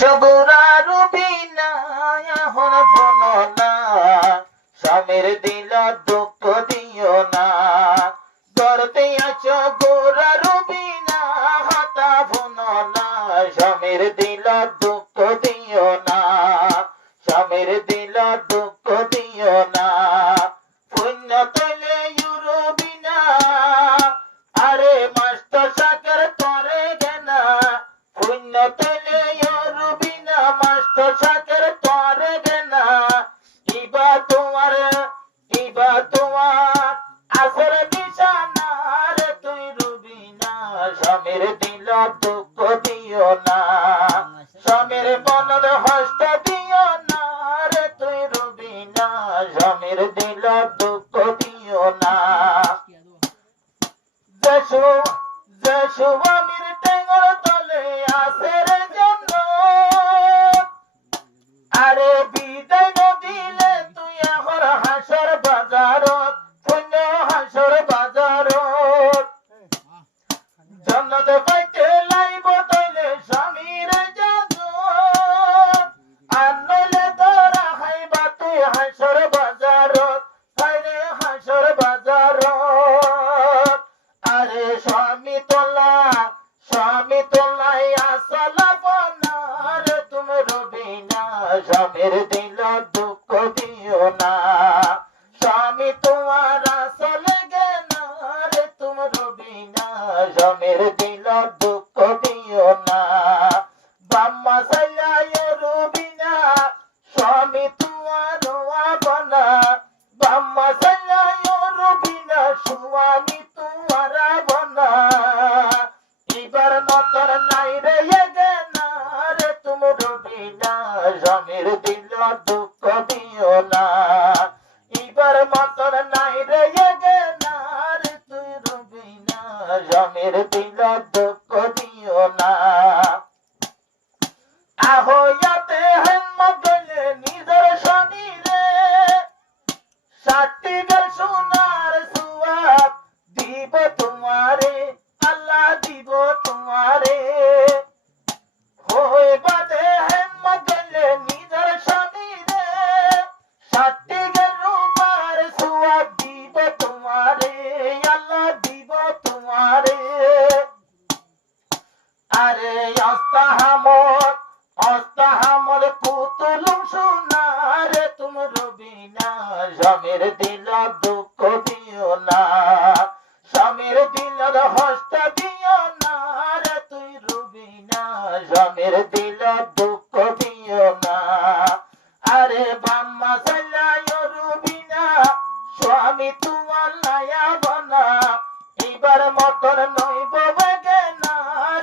গোরা রুবিনা এখন ভুলো না, স্বামীর দিল দুঃখ দিও না। করতে আছো গোরা রুবিনা হতা ভুলো না, স্বামীর দিল দুঃখ দিও না, স্বামীর দিল দুঃখ দিও না। পুণ্য তৈলে রুবিনা আরে মাস্ত সাগর তরে গেনা, পুণ্য তৈলে রুবিনা মাস্ত সাগর তরে গেনা। ইবা তোমার আসর নিশানা রে তুই রুবিনা, স্বামীর দিল দুঃখ দিও না, স্বামীর মনের হস্ত দিও না রে তুই রুবিনা, স্বামীর দিল দুঃখ দিও না। যেসু আমির টেঙ্গর তলে আসে রে জন্য, আরে বিদায় নদিলে তুই এখন হাসর বাজারত, পুণ্য হাসর বাজারত। জন্নত পাইতে লাইব তৈলে স্বামীর জাজত, আর নইলে তোরা খাইবা তুই হাসর বাজারত, তাইরে হাসর বাজারত। আরে স্বামী তোলাই আসলা বনার তুমি রবিনা, স্বামীর দিল দুঃখ দিও না, স্বামী তোমার আসলে গেনা রে তুমি রবিনা, স্বামীর দিল দুঃখ দিও না। বাম্মা সাইলাই রবিনা স্বামী তোমার বনা, বাম্মা সাইলাই রবিনা স্বামী তোমার বনা। এবার নতর নাই রে গেনা রে তুমি রবিনা, স্বামীর দিল দুঃখ দিও না। এবার মতর নাই রে গেনা রে তুই রবিনা, স্বামীর দিল দুঃখ দিও না। আহয়াতে হেম্মত গলে নিজের শনিরে, ষাটটি গেল সোনার সুয়াব দিব তোমারে, আল্লাহ দিব তোমারে। হয়ে বাদে হেম্মত গলে নিজের শনিরে, ষাটটি গেল রূপার সুয়াব দিব তোমারে, আল্লাহ দিব তোমারে। আরে অস্তাহামর পুতুলুম সোনার তুমি রবিনা, স্বামীর দিল দুঃখ দিও না, স্বামীর দিল হস্ত দিও না রে তুই রবিনা, স্বামীর দিল দুঃখ দিও না। আরে বাম্মা সাইলাই রবিনা স্বামী তোমার লায়া বনা, এবার মতন নইব বেগেনা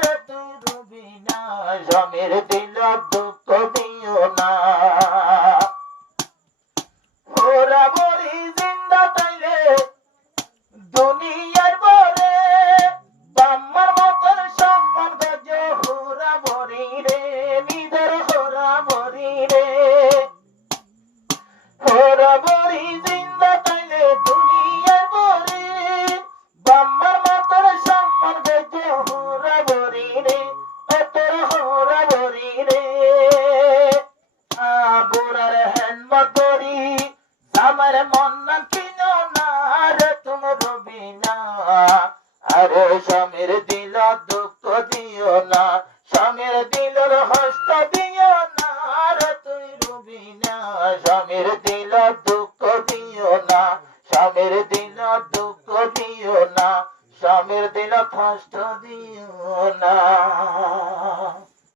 রে তুই রবিনা, স্বামীর দিল দুঃখ দিও না। ওরা বলি জিন্দা তাইলে দুনিয়ার বরে, বাম্মার মতন সম্মান গজে হোরা বরি রে, নিজের হোরা বরি রে। হোরা বরি জিন্দা তাইলে দুনিয়ার বরে, বাম্মার মতন সম্মান গজে হোরা বরি রে, তোর হোরা বরি রে। গোড়ার হেনমত করি আমার মন না কিনো না রে তুমি রবিনা, আরে স্বামীর দিল দুঃখ দিও না, স্বামীর দিলর হস্ত দিও না রে তুই রবিনা, স্বামীর দিল দুঃখ দিও না, স্বামীর দিল দুঃখ দিও না, স্বামীর দিল কষ্ট দিও না।